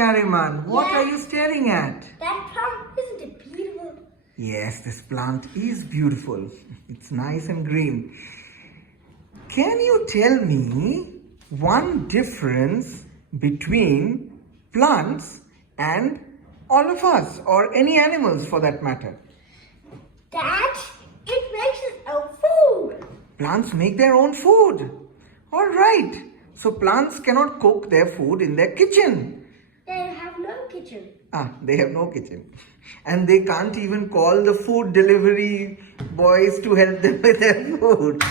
Aryamann, what Yeah. are you staring at? That plant, isn't it beautiful? Yes, this plant is beautiful. It's nice and green. Can you tell me one difference between plants and all of us, or any animals for that matter? That it makes its own food. Plants make their own food. All right. So plants cannot cook their food in their kitchen. They have no kitchen. They have no kitchen. And they can't even call the food delivery boys to help them with their food.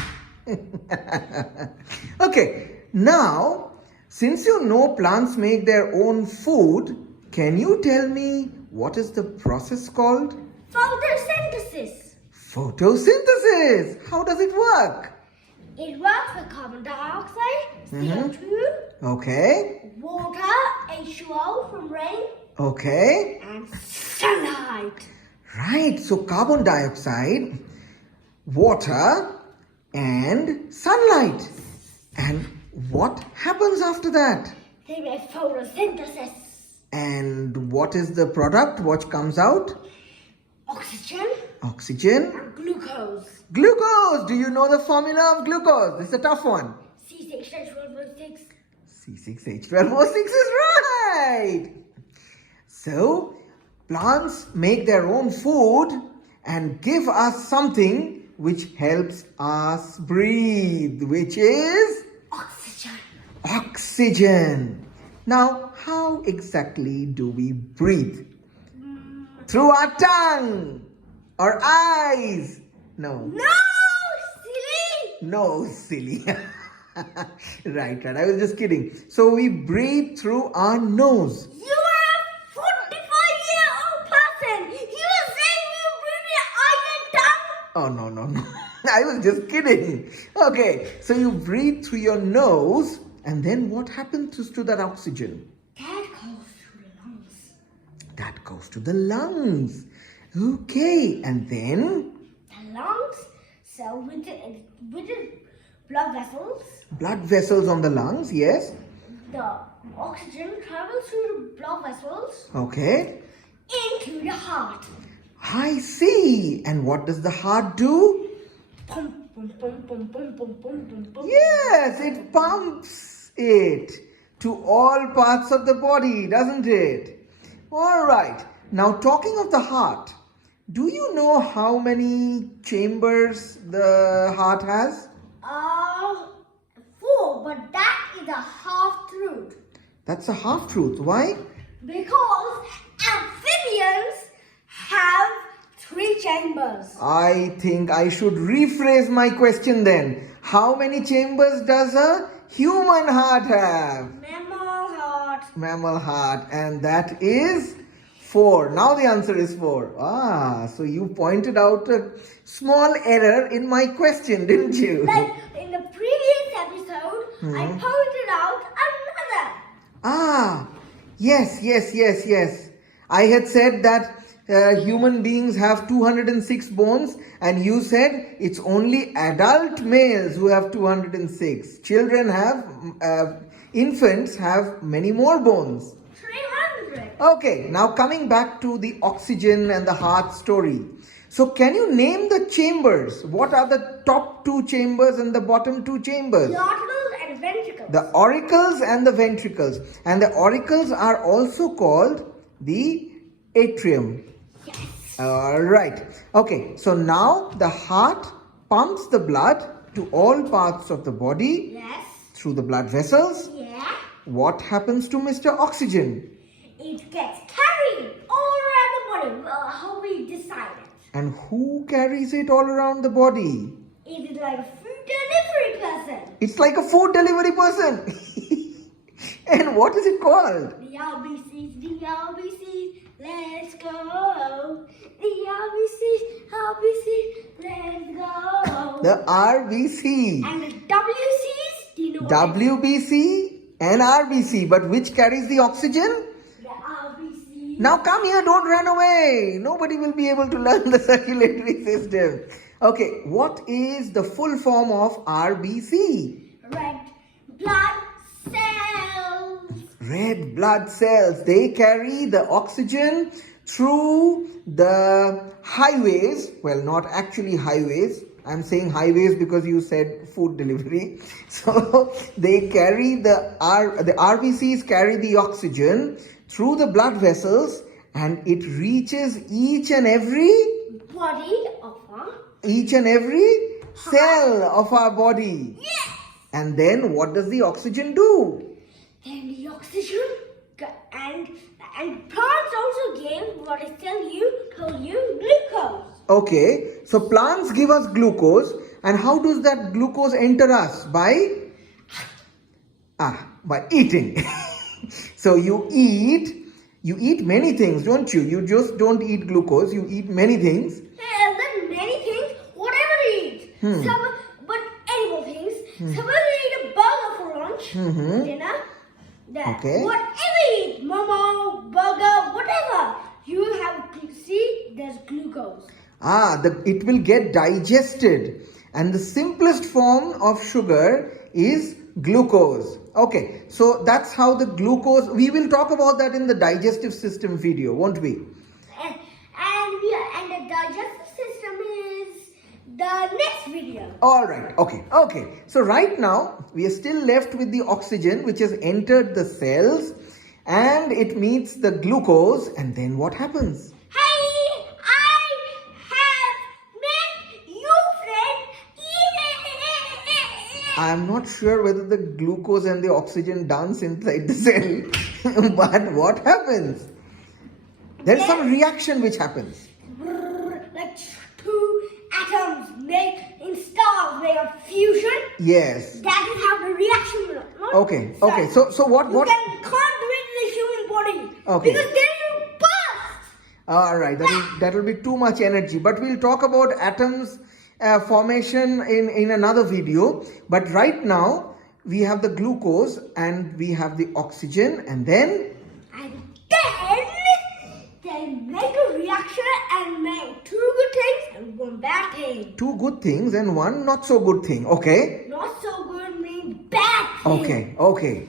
Okay, now, since you know plants make their own food, can you tell me what is the process called? Photosynthesis. Photosynthesis. How does it work? It works with carbon dioxide, CO2, Okay, water, H2O from rain, okay. and sunlight. Right, so carbon dioxide, water, and sunlight. And what happens after that? They make photosynthesis. And what is the product? What comes out? Oxygen Oxygen. and glucose. Glucose. Do you know the formula of glucose? This is a tough one. C6H12O6. C6H12O6 is right. So, plants make their own food and give us something which helps us breathe, which is Oxygen. oxygen. Now, how exactly do we breathe? Through our tongue or eyes? No. No, silly. No, silly. Right. I was just kidding. So we breathe through our nose. You are a 45-year-old person. You are saying you breathe your eye and tongue? Oh, no. I was just kidding. Okay. So you breathe through your nose, and then what happens to that oxygen? That goes to the lungs. That goes to the lungs. Okay. And then The lungs, so with the blood vessels, blood vessels on the lungs. Yes. the oxygen travels through the blood vessels Okay. into the heart. I see. And what does the heart do? Pump, pump, pump, pump, pump, pump, pump, pump, pump. Yes, it pumps it to all parts of the body, doesn't it? All right. Now, talking of the heart, do you know how many chambers the heart has? 4, but that is a half truth. That's a half truth. Why? Because amphibians have 3 chambers. I think I should rephrase my question then. How many chambers does a human heart have? Mammal heart, and that is 4. Now the answer is 4. So you pointed out a small error in my question, didn't you? Like in the previous episode, I pointed out another. Yes. I had said that human beings have 206 bones, and you said it's only adult males who have 206. Children have, infants have many more bones. 300. Okay, now coming back to the oxygen and the heart story. So can you name the chambers? What are the top 2 chambers and the bottom 2 chambers? The arteries and ventricles. The auricles and the ventricles. And the auricles are also called the atrium. Yes. Alright. Okay, so now the heart pumps the blood to all parts of the body Yes. through the blood vessels. Yeah. What happens to Mr. Oxygen? It gets carried all around the body. Well, how we decided. And who carries it all around the body? It is like a food delivery person. It's like a food delivery person. And what is it called? The RBCs, let's go. The RBCs, let's go. The RBC. And the WCs, do you know WBC and RBC. But which carries the oxygen? the RBC. Now come here, don't run away. Nobody will be able to learn the circulatory system. Okay, what is the full form of RBC? Red blood cells. red blood cells. They carry the oxygen through the highways. Well, not actually highways. I'm saying highways because you said food delivery. So they carry the RBCs carry the oxygen through the blood vessels, and it reaches each and every cell of our body. Yes. And then what does the oxygen do? Then the oxygen and plants also gave what I told you glucose. Okay, so plants give us glucose, and how does that glucose enter us? By eating. So you eat many things, don't you? You just don't eat glucose, you eat many things. Then many things, whatever you eat. But animal things. Suppose you eat a burger for lunch, dinner. Okay. Whatever you eat, momo, burger, whatever, you will have there's glucose. It will get digested, and the simplest form of sugar is glucose. Okay, so that's how the glucose, we will talk about that in the digestive system video, won't we? And the digestive system is the next video. Alright, okay. So right now, we are still left with the oxygen which has entered the cells, and it meets the glucose, and then what happens? Hey, I have met you, friend. I'm not sure whether the glucose and the oxygen dance inside the cell, but what happens? There's some reaction which happens. Like two atoms make a fusion. Yes. That is how the reaction will. Okay. So what? You can't do it in the human body. Okay. Because then you burst. Alright, that will be too much energy. But we'll talk about atoms formation in another video. But right now, we have the glucose and we have the oxygen, and then they make a reaction and make two good things and one bad thing. Two good things and one not so good thing. Okay. Not so good means bad thing. Okay.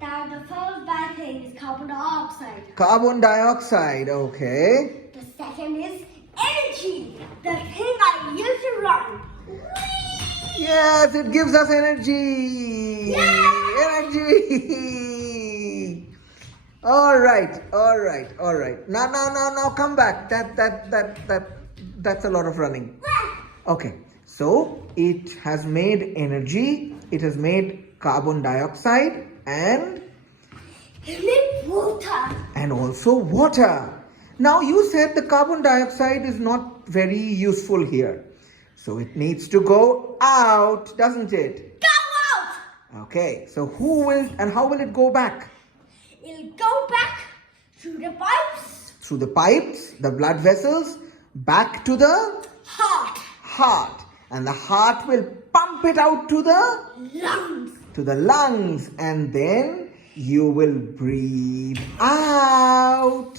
Now the first bad thing is carbon dioxide. Carbon dioxide. Okay. The second is energy. The thing I use to run. Yes, it gives us energy. Yeah. Energy. All right. Now come back. That's a lot of running. Okay. So it has made energy. It has made carbon dioxide and water. And also water. Now you said the carbon dioxide is not very useful here. So it needs to go out, doesn't it? Go out! Okay, so how will it go back? It'll go back through the pipes. Through the pipes, the blood vessels, back to the heart. And the heart will pump it out to the lungs. And then you will breathe out.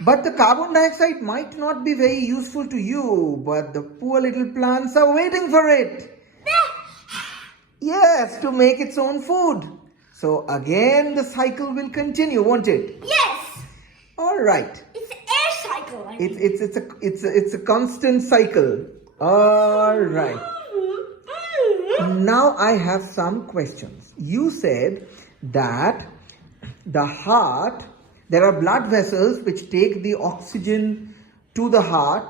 But the carbon dioxide might not be very useful to you, but the poor little plants are waiting for it. Yes, to make its own food. So again, the cycle will continue, won't it? Yes. All right. It's an air cycle. It's a constant cycle. All right. Now I have some questions. You said that the heart, there are blood vessels which take the oxygen to the heart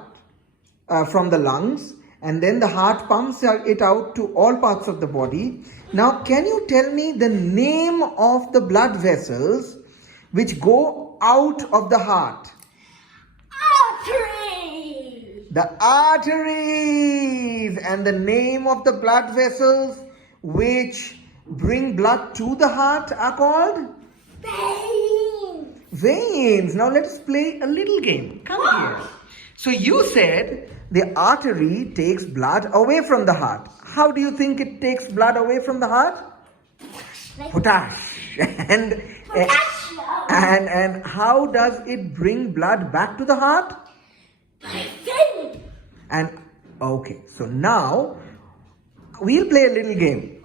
from the lungs, and then the heart pumps it out to all parts of the body. Now, can you tell me the name of the blood vessels which go out of the heart? Arteries. The arteries. And the name of the blood vessels which bring blood to the heart are called? Veins. Now let's play a little game. Come here. So you said the artery takes blood away from the heart. How do you think it takes blood away from the heart? Potash. And how does it bring blood back to the heart? And okay, so now we'll play a little game.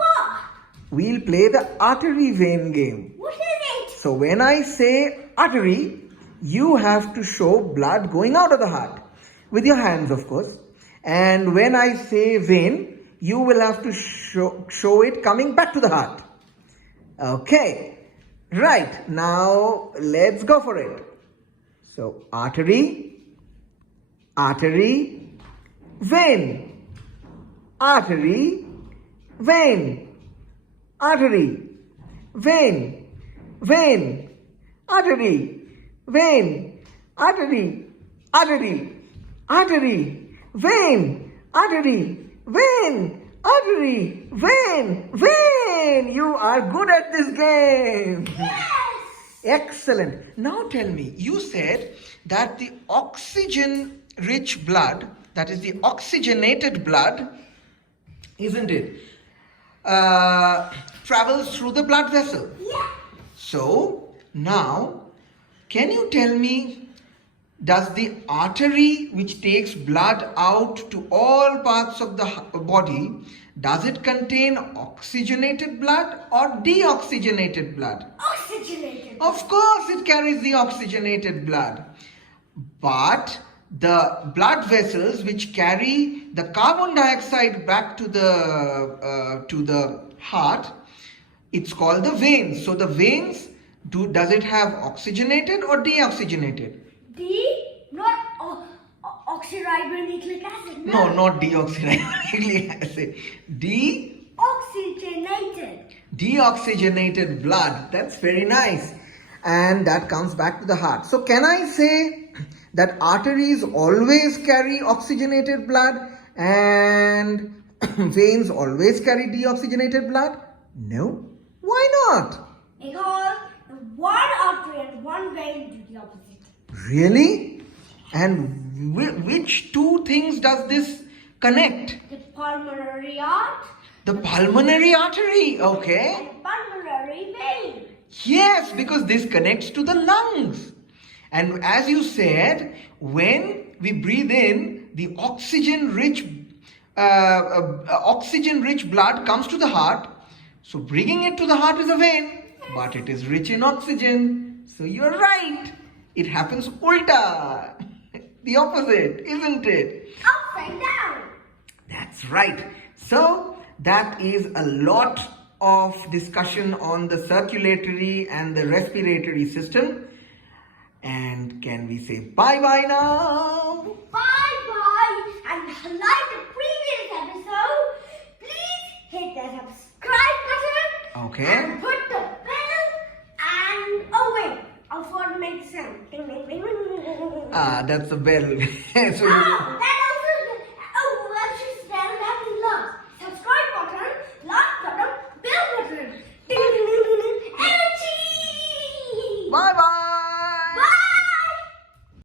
we'll play the artery vein game. What is it? So when I say artery, you have to show blood going out of the heart. With your hands, of course. And when I say vein, you will have to show it coming back to the heart. Okay. Right. Now, let's go for it. So, artery, artery, vein, artery, vein, artery, vein, vein, artery, vein, artery, artery, artery, vein, artery, vein, artery, vein, vein. You are good at this game. Yes! Excellent. Now tell me, you said that the oxygen-rich blood, that is the oxygenated blood, isn't it, travels through the blood vessel. Yeah. So, now, can you tell me, does the artery which takes blood out to all parts of the body, does it contain oxygenated blood or deoxygenated blood? Oxygenated. Of course it carries the oxygenated blood. But the blood vessels which carry the carbon dioxide back to the heart, it's called the veins. So the veins, does it have oxygenated or deoxygenated? Not oxyribonucleic acid. No, not deoxyribonucleic acid. Oxygenated. Deoxygenated blood. That's very nice. And that comes back to the heart. So can I say that arteries always carry oxygenated blood and veins always carry deoxygenated blood? No. Why not? Because one artery and one vein do the opposite. Really? And which two things does this connect? The pulmonary artery. The pulmonary artery, okay. And pulmonary vein. Yes, because this connects to the lungs. And as you said, when we breathe in, the oxygen-rich blood comes to the heart. So bringing it to the heart is a vein, but it is rich in oxygen. So you're right. It happens ulta. The opposite, isn't it? Upside down. That's right. So that is a lot of discussion on the circulatory and the respiratory system. And can we say bye-bye now? Bye-bye. And like the previous episode, please hit the subscribe button. Okay. And put the bell and... Oh, wait. I forgot to make the sound. Ding, ding, ding, ding, ding, ding, ding. That's a bell. So Oh,